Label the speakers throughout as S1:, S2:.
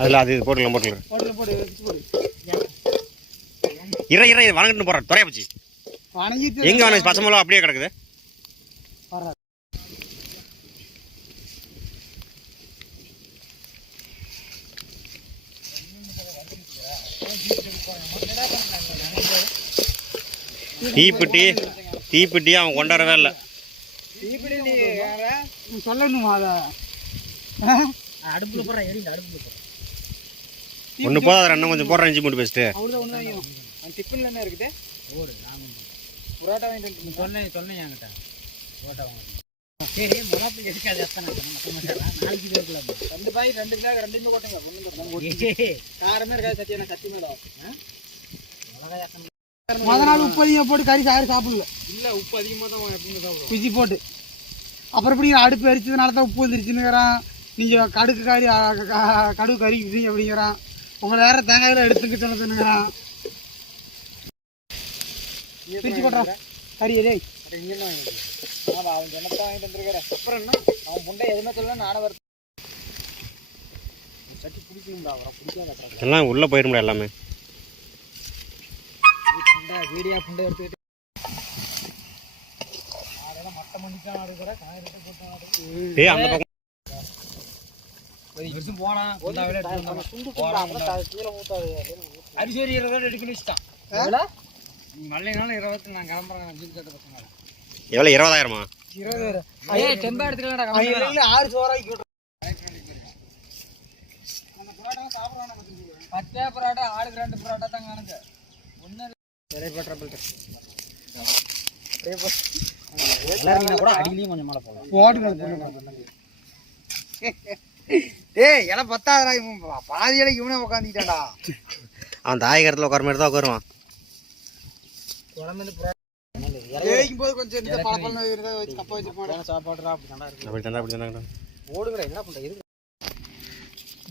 S1: அதில் அது போட்டுக்கலாம் போட்டுக்கலாம்.
S2: போட்டு போடு வச்சு போடு.
S1: இற இற இது வணங்கிட்டு போகிறார் துறைய
S2: வணங்கிட்டு
S1: எங்கே பச்சை மிளகா அப்படியே கிடக்குது. தீப்பெட்டி தீப்பெட்டி அவன் கொண்டாடவே இல்லை.
S2: சொல்லணுமா அதை?
S3: அடுப்புல போடுற எரிந்த அடுப்புல போடுற
S1: ஒன்று போதாது ரெண்டும் கொஞ்சம் போடுறேன் இஞ்சி மூட்டு பேசிட்டு
S2: டிஃபனில் என்ன இருக்குது?
S3: ஓடு நான்
S2: புரோட்டா வாங்கிட்டு
S3: நீ சொன்ன சொன்னேன் என்கிட்ட. ஓட்ட வாங்க சரி முகாப்பு எதுக்காது எத்தனை நாளைக்கு
S2: ரெண்டு பாய் ரெண்டு கிலோ ரெண்டு கிலோ போட்டுங்க. காரமே இருக்காது சத்தியா சத்தி மேடம்
S3: மிளகாய் எத்தனை
S2: முத நாள் உப்பு அதிகமாக போட்டு கறி யாரும் சாப்பிடல.
S4: இல்லை உப்பு அதிகமாக தான் எப்பவுமே சாப்பிடுவோம்.
S2: குச்சி போட்டு. அப்புறம் எப்படி அடுப்பு எரிச்சதுனால தான் உப்பு வந்துருச்சுன்னுங்கிறான். நீங்கள் கடுக்கு கறி கடுகு கறிக்குது அப்படிங்கிறான். உங்களை வேற தேங்காயில் எடுத்துக்க சொன்னதுங்கிறான் பிரிச்சு போடுறான் கறி
S4: ஆமாம் அவன் ஜனத்தை வாங்கிட்டு வந்துருக்கிறேன்
S2: அப்புறம் என்ன?
S4: அவன் புண்டை எதுவுமே நானும்
S1: எல்லாம் உள்ளே போயிடும்டா எல்லாமே.
S4: புண்டை வீடியா புண்டை எடுத்துக்கிட்டு. மட்டை காயிரத்தை போட்டு
S1: அந்த பக்கம்
S4: அரிசோரி இருபது எடுக்கணும் மல்லைனாலும் இருபத்தி நான் கிளம்புறேன் ஜீன் பசங்க
S1: எவ்வளோ இருபதாயிரமா?
S4: ஐயா
S2: ஆறு சோறாக்கி
S4: பத்தே பரோட்டா ஆளுக்கு ரெண்டு பரோட்டா ஒன்று ஏய் எல்லாம் பத்தாதடா இவன். பாதியில இவனே உட்காந்துக்கிட்டான்டா
S1: அவன் தாயகரத்தில் உட்கார மாதிரி தான் உட்காருவான்.
S4: குழம்பு
S2: வேவிக்கும் போது கொஞ்சம் இந்த பழப்பழம் இருந்தா வச்சு கப்ப வச்சிருப்பாங்க
S3: சாப்பாடுறா அப்படி நல்லா இருக்கு.
S1: அப்படி தாண்டா அப்படி தாண்டா
S3: ஓடுகிற என்ன பண்ற? இருக்கு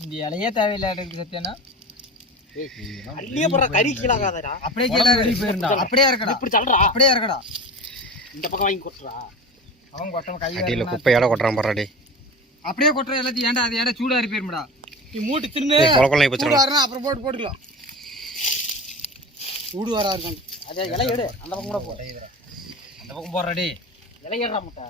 S4: இந்த இலையே தேவையில்லை சத்தியானா?
S3: அள்ளியே போடுற கறி கீழாகாதடா.
S4: அப்படியே கீழே போயிருந்தா. அப்படியே இருக்கடா.
S3: இப்படி தள்ளுறா.
S4: அப்படியே இருக்கடா.
S3: இந்த பக்கம் வாங்கி கொட்டுறா.
S4: அவன் கொட்டம கை
S1: அடியில் குப்பையோட கொட்டுறான் போடுறாடி
S4: அப்படியே கொட்டுற எல்லாத்தையும். ஏன்டா அது ஏன்டா சூடா இருப்பிருமடா
S2: நீ மூட்டு தின்னு.
S1: ஏய் கொலை கொலை
S2: சூடு
S1: வச்சிருவான்
S2: வரணும் அப்புறம் போட்டு போட்டுக்கலாம். சூடு வரா இருக்காங்க.
S3: அதே இலை எடு. அந்த பக்கம் கூட போ.
S4: அந்த பக்கம் போடுறடி
S3: இலை ஏறா முட்டை.